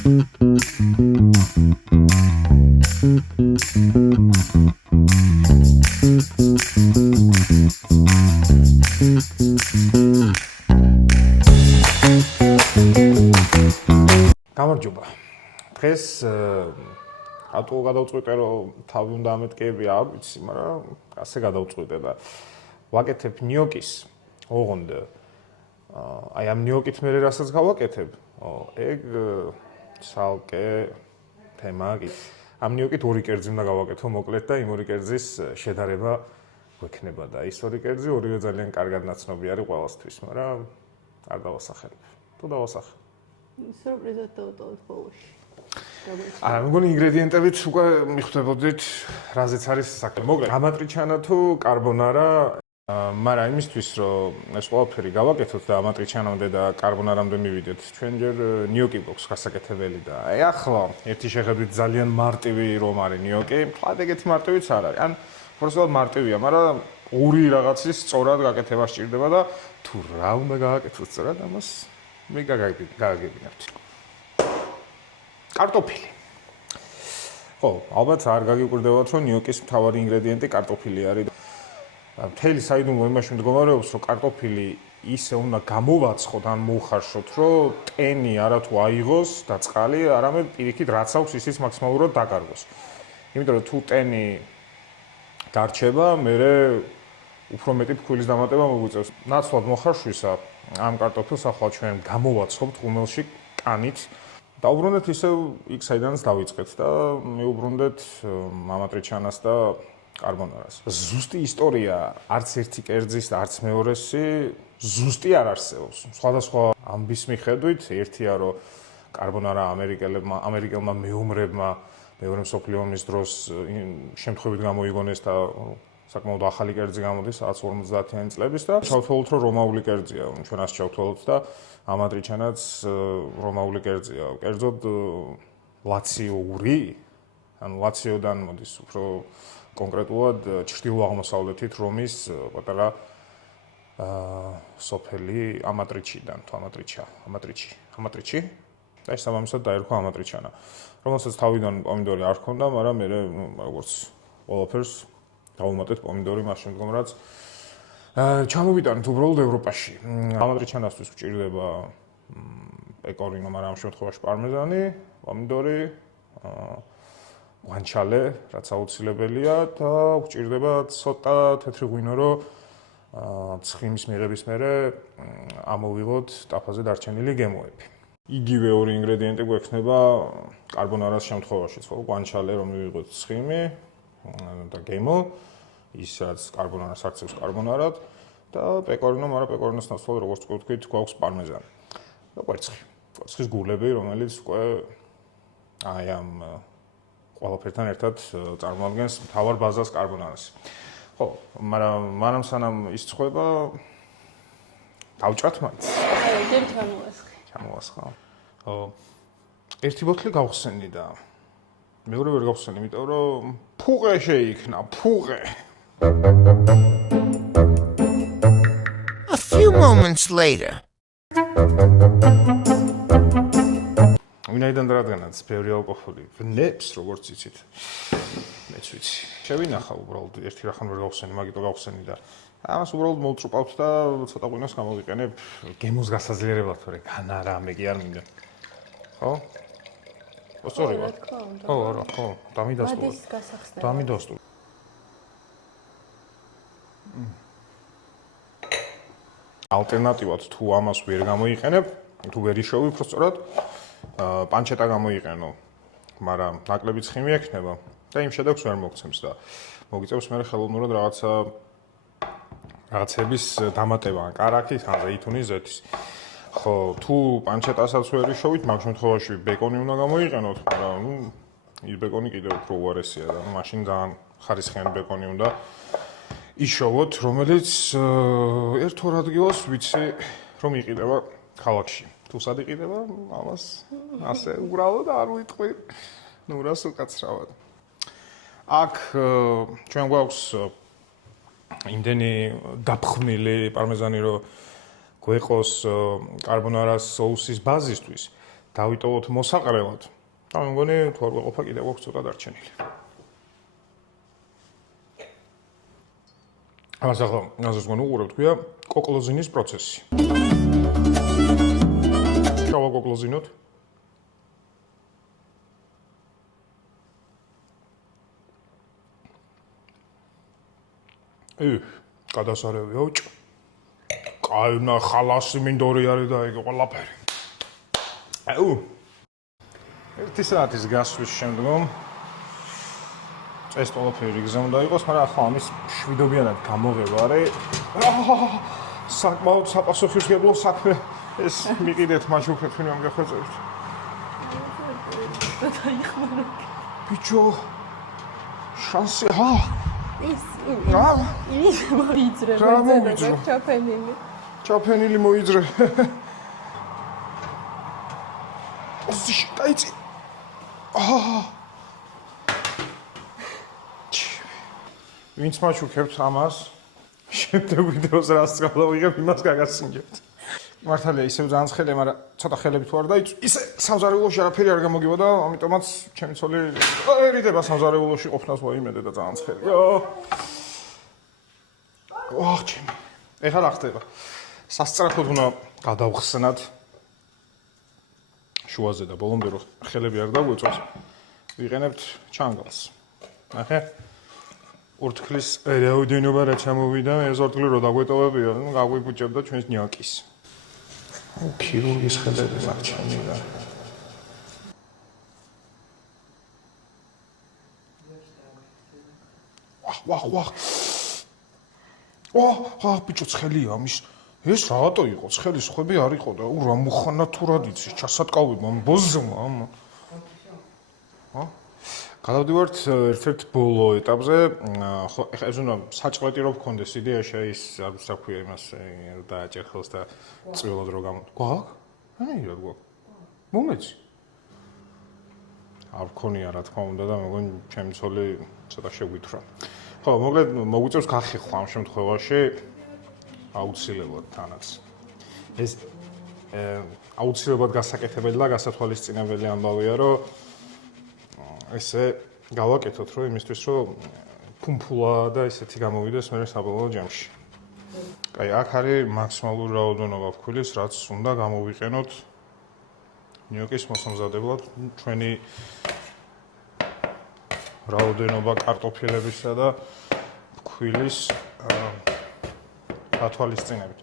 გამარჯობა. დღეს რატო გადავწყვიტე რომ თავი უნდა ამეტკიები არ ვიცი, მაგრამ ასე გადავწყვიტე და ვაკეთებ ნიოკის. ოღონდ აი ამ ნიოკით მე რასაც გავაკეთებ, ეგ ცალკე თემა კი. ამ ნიოკით ორი კერძი უნდა გავაკეთო მოკლედ და იმ ორი კერძის შედარება გვექნება და ის ორი კერძი ორივე ძალიან კარგად ნაცნობი არის ყველასთვის, მაგრამ არ დავასახელებ. თუ დავასახელებ სურპრიზად დავტოვოთ ბოლოში. მე მგონი ინგრედიენტებით უკვე მიხვდებოდით, რაზეც არის საქმე. მოკლედ, ამატრიჩანა თუ კარბონარა, მაგრამ იმისთვის, რომ ეს ყველაფერი გავაკეთოთ და ამატრიჩანამდე და კარბონარამდე მივიდეთ, ჩვენ ჯერ ნიოკი გვაქვს გასაკეთებელი და აი ახლა ერთი შეხედვით ძალიან მარტივი რომ არის ნიოკი, თქვა ეგეთი მარტივიც არ არის. ან უბრალოდ მარტივია, მაგრამ ორი რაღაცის სწორად გაკეთება სჭირდება და თუ რა უნდა გააკეთოთ სწორად, ამას მე გაგაგებინებთ. კარტოფილი. ხო, ალბათ არ გაგიკვირდებათ, რომ ნიოკის მთავარი ინგრედიენტი კარტოფილი არის. მთელი საიდუმლო იმაში მდგომარეობს, რომ კარტოფილი ისე უნდა გამოვაცხოთ ან მოუხარშოთ, რომ ტენი არათუ აიღოს და წყალი, არამედ პირიქით რაც აქვს ისიც მაქსიმალურად დაკარგოს. იმიტომ რომ თუ ტენი დარჩება, მერე უფრო მეტი ფქვილის დამატება მოგვიწევს. ნაცვლად მოხარშვისა ამ კარტოფილს ახლა ჩვენ გამოვაცხობთ ღუმელში კანით. დავუბრუნდეთ ისევ იქ საიდანაც დავიწყეთ და მივუბრუნდეთ ამატრიჩანას და კარბონარას. ზუსტი ისტორია არც ერთი კერძის და არც მეორესი ზუსტი არ არსებობს. სხვადასხვა ამბის მიხედვით, ერთია რომ კარბონარა ამერიკელმა მეომრებმა მეორე მსოფლიო ომის დროს შემთხვევით გამოიგონეს და საკმაოდ ახალი კერძი გამოდის 50-იანი წლების და ჩავთვალოთ რომ რომაული კერძია, ჩვენ ასე ჩავთვალოთ და ამატრიჩანაც რომაული კერძია. კერძოდ ლაციოური, ანუ ლაციოდან მოდის უფრო კონკრეტულად ჩრდილო-აღმოსავლეთით რომის პატარა სოფელი ამატრიჩიდან, თუ ამატრიჩი და ეს სამამისად დაერქვა ამატრიჩანა, რომელსაც თავიდან პომიდორი არ ჰქონდა, მაგრამ მე როგორც ყველაფერს დავუმატეთ პომიდორი მას შემდგომ რაც ჩამოვიტანეთ უბრალოდ ევროპაში. ამატრიჩანასთვის გვჭირდება პეკორინო, მაგრამ ამ შემთხვევაში პარმეზანი, პომიდორი, guanciale, რაც აუცილებელია და გვჭირდება ცოტა თეთრი ღვინო, რომ ცხიმის მიღების მერე ამოვიღოთ ტაფაზე დარჩენილი გემოები. იგივე ორი ინგრედიენტი გვექნება კარბონარას შემთხვევაშიც, ხო, guanciale რომ მივიღოთ ცხიმი და გემო, ის რაც კარბონარას აქცევს კარბონარად და პეკორინო, მაგრამ პეკორინოს ნაცვლად როგორც ვთქვით, გვაქვს პარმეზანი. და კვერცხის გულები, რომელიც უკვე აი ამ ყველაფერთან ერთად წარმოადგენს მთავარ ბაზას კარბონარას. ხო, მაგრამ სანამ ის წვება დავჭრათ მაინც. აი, ჯერ ჩამოვასხა. ერთი ბოთლი გავხსენი და მეორე ვერ გავხსენი, იმიტომ რომ ფუღე შეიქნა, ფუღე. A few moments later. ვინაიდან რადგანაც ბევრი ალკოჰოლი ვნებს, როგორც იცით. მეც ვიცი. შევინახა უბრალოდ ერთი რახან ვერ გავხსენი, მაგიტო გავხსენი და ამას უბრალოდ მოვწუყავთ და ცოტა ღვინოს გამოვიყენებ გემოს გასაძლიერებლად, თორე განარა მე კი არ მინდა. ხო? სწორი ვარ. ხო, დამიდასტურე. მადის გასახსნა. დამიდასტურე. ალტერნატივად თუ ამას ვერ გამოიყენებ, თუ ვერ იშოვი უფრო სწორად, პანჩეტა გამოიყენო, მაგრამ ნაკლები ცხიმი ექნება და იმ შედეგს ვერ მოგცემს და მოგიწევს მე ხელოვნურად რაღაცების დამატება, ან კარაქის, ან ზეითუნის ზეთის. ხო, თუ პანჩეტასაც ვერ იშოვით, მაგ შემთხვევაში ბეკონი უნდა გამოიყენოთ, მაგრამ ის ბეკონი კიდევ უფრო უარესია და მაშინ ძალიან ხარისხიანი ბეკონი უნდა იშოვოთ, რომელიც ერთ-ორ ადგილას ვიცი, რომ იყიდება ქალაქში. თუ სად იყიდება, ამას ასე უბრალოდ არ ვიტყვი. ნუ რას უკაცრავად. აქ ჩვენ გვაქვს იმდენი დაფხვნილი პარმეზანი, რომ გვეყოს კარბონარას соуსის ბაზისთვის დავიტოვოთ მოსაყრელად. და მე მგონი თუ არ გვეყოფა კიდევ გვაქვს ცოტა დარჩენილი. ამას ახლა ნაზარს განუყურებთ, ქვია კოკლოზინის პროცესი. ჩავაკოკლოზინოთ. გადასარევია უჭ. კაინა ხალასი მინდორი არის და ეგ ყველაფერი. ერთი საათის გასვლის შემდგომ ეს ყველაფერი გზა უნდა იყოს, მაგრამ ახლა ამის შვიდობიანად გამოღება არის. საკმაოდ საპასუხისმგებლო საქმე ეს მიყიდეთ მაჩუქრეთ ვინმე ამგეხვეწებით. ბიჭო შანსი ის მოიძრე ჩაფენილი მოიძრე. ოსი დაიწი. ვინც მაჩუქებთ ამას შემდეგ ვიდეოს რას გავიღებ იმას გაგასინჯებთ. მართალია ისევ ძალიან ცხელია, მაგრამ ცოტა ხელები თუ არ დაიწვი, ისე სამზარეულოში არაფერი არ გამოგიბოდა, ამიტომაც ჩემი ცოლი ერიდება სამზარეულოში ყოფნას მოიმედე და ძალიან ცხელია. ჩემი. ეხლა რა ხდება? სასწრაფოდ უნდა გადავხსნათ შუაზე და ბოლომდე რომ ხელები არ დაგვეწოს, ვიყენებთ ჩანგალს. ნახე? ურთქლის რაოდენობა რა ჩამოვიდა, ეს ურთქლი რო დაგვეტოვებია, გაგვიბუჭებდა ჩვენს ნიაკის. ქირურგის ხელები მარჩენია. ვაჰ, ბიჭო ცხელია ამის. ეს რატო იყო? ცხელი სხვები არ იყო და რა მუხანა თუ რა იცი, ჩასატკავება ამ ბოზმა ამ. გადავდივართ ერთ-ერთ ბოლო ეტაპზე. ხო, ეხლა ეს უნდა საჭყლეტი რო გქონდეს იდეაში, ის არ საქვია იმას დააჭერხოს და წვილად რო გამო. გვაქვს? რა გვაქვს? მომეცი. არ გქონია რა თქმა უნდა და მეგონი ჩემი ცოლი ცოტა შეგვითვრა. ხო, მოკლედ მოგვიწევს გახიხვა ამ შემთხვევაში აუცილებლად თანაც. ეს აუცილებლად გასაკეთებელი და გასათვალისწინებელი ამბავია, რომ ესე გავაკეთოთ, რომ იმისთვის, რომ ფუმფულა და ესეთი გამოვიდეს მე საბოლოო ჯამში. კაი, აქ არის მაქსიმალური რაოდენობა ფქვილის, რაც უნდა გამოვიყენოთ ნიოკის მოსამზადებლად. ჩვენი რაოდენობა კარტოფილებისა და ფქვილის ათვალისწინებით.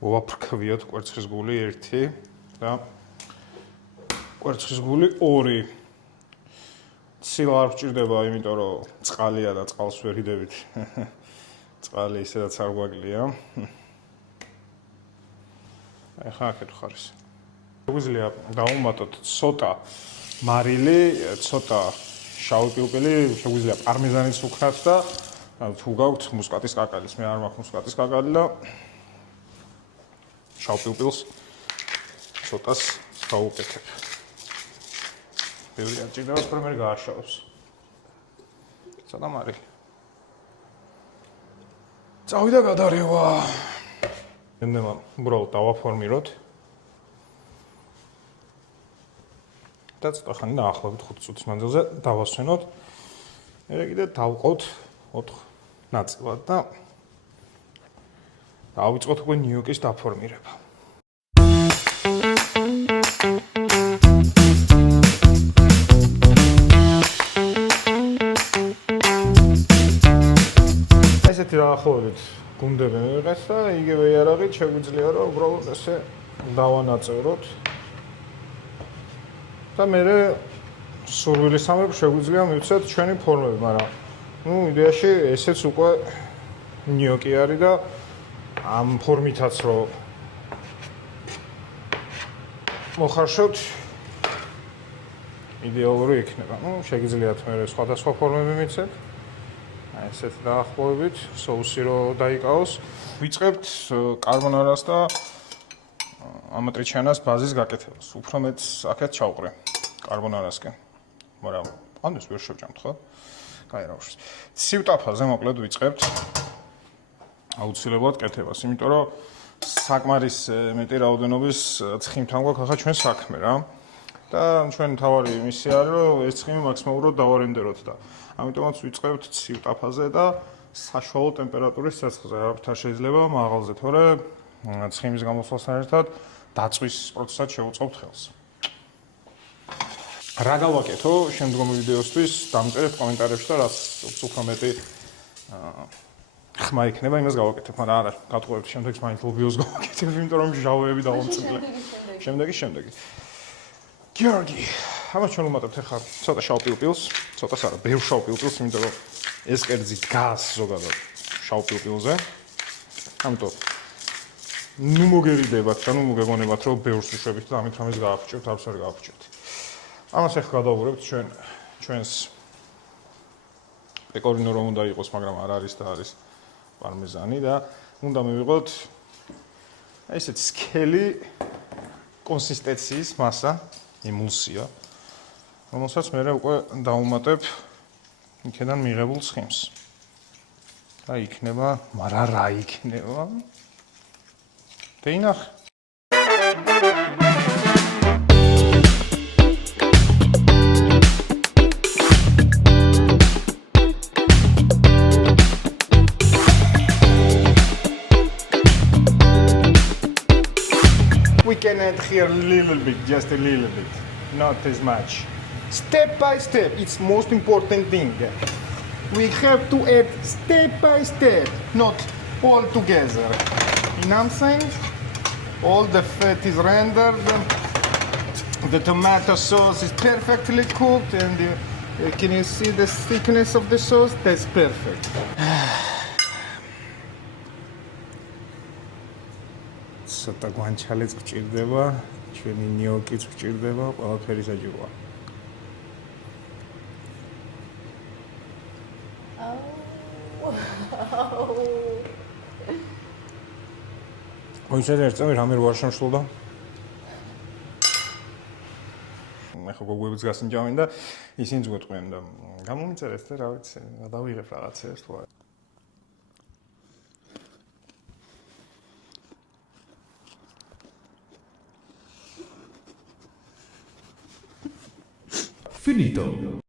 ვაფრქვიოთ კვერცხისგული 1 და კვერცხისგული 2. ცილა არ გჭირდება, იმიტომ რომ წყალია და წყალს ვერ იდებით. წყალი ისედაც არ გვაკლია. ეხლა აქეთ ხარ ის. შეგვიძლია დავუმატოთ ცოტა მარილი, ცოტა შავი პილპილი, შეგვიძლია პარმეზანიც ვქნათ და თუ გაქვთ მუსკატის კაკალის, მე არ მაქვს მუსკატის კაკალი და შავ პილპილს ცოტას გავუკეთებ. ბევრი არ ჭირდება, რომ მე გააშავებს. ცოტა მარილი. წავიდა გადარევა. ენდემა უბრალოდ დავაფორმიროთ. და ცოტა ხანი დაახლოებით 5 წუთის მანძილზე დავასვენოთ. მე კიდე დავყავთ 4 ნაწილად და დავიწყოთ უკვე ნიოკის დაფორმირება. ესეთი დაახლოებით გუნდები მივიღეთ და იგივე იარაღით შეგვიძლია რომ უბრალოდ ესე დავანაწევროთ. და მე სურვილისამებრ შეგვიძლია მივცეთ ჩვენი ფორმები, მაგრამ იდეაში ესეც უკვე ნიოკი არის და ამ ფორმითაც რომ მოხარშოთ იდეალური იქნება. შეგიძლიათ მე სხვადასხვა ფორმები მიცეთ. აი ესეთ დაახლოებით соуსი რო დაიკავოს. ვიწყებთ კარბონარას და ამატრიჩიანას ბაზის გაკეთებას. უფრო მეც აქეთ ჩავყრე კარბონარასკენ. მაგრამ ამას ვერ შევჭამთ, ხო? კაი, რა უშვის. ცივ ტაფაზე მოკლედ ვიწყებთ აუცილებლად კეთებას, იმიტომ რომ საკმარის მეტი რაოდენობის ცხიმთან გვაქვს ახლა ჩვენ საქმე რა. და ჩვენ თავარი მისია არის რომ ეს ცხიმი მაქსიმალურად დავარენდეროთ და ამიტომაც ვიწყებთ ცივ ტაფაზე და საშუალო ტემპერატურის სიცხეზე. არ შეიძლება მაღალზე, თორე ცხიმის გამოსვლასთან ერთად დაწვის პროცესად შევუწყობთ ხელს. რა გავაკეთო შემდგომი ვიდეოსთვის, დამწერეთ კომენტარებში და რაც უფრო მეტი ხმა იქნება, იმას გავაკეთებ, მაგრამ არა, გატყუებთ შემდეგს მაინც ლობიოს გავაკეთებ, იმიტომ რომ ჟავეები დავამწყლე. შემდეგი. გიორგი, ამას ჩვენ ვუმატებთ ახლა ცოტა შავ პილპილს, ცოტას არა, ბევრ შავ პილპილს, იმიტომ რომ ეს კერძი დგას ზოგადად შავ პილპილზე. ამიტომ ნუ მოგერიდებათ, და ნუ მოგეგონებათ, რომ ბევრს უშვებით და ამით რამეს გააფუჭებთ, არც არ გააფუჭებთ. ამას ახლა გადავუღებთ ჩვენს პეკორინო რომ უნდა იყოს, მაგრამ არ არის და არის პარმეზანი და უნდა მივიღოთ ესეთი სქელი კონსისტენციის მასა, ემულსია, რომელსაც მე უკვე დავუმატებ იქიდან მიღებულ ცხიმს. და იქნება, მაგრამ რა იქნება? დეინახ. We can add here a little bit, just a little bit, not as much. Step by step, it's most important thing. We have to add step by step, not all together. You know what I'm saying? All the fat is rendered, the tomato sauce is perfectly cooked, and can you see the thickness of the sauce? That's perfect. ცოტა გვანჩალეც გჭირდება, ჩვენი ნიოკიც გჭირდება, ყველაფერი საჭიროა. მოიცადე ერთ წამი რამე რო არ შემშლოდა. ახლა გოგოებიც გასინჯავენ და ისინიც გვეტყვიან და გამომიწერეთ და რა ვიცი, დავიღებ რაღაცებს თუ არა. Finito.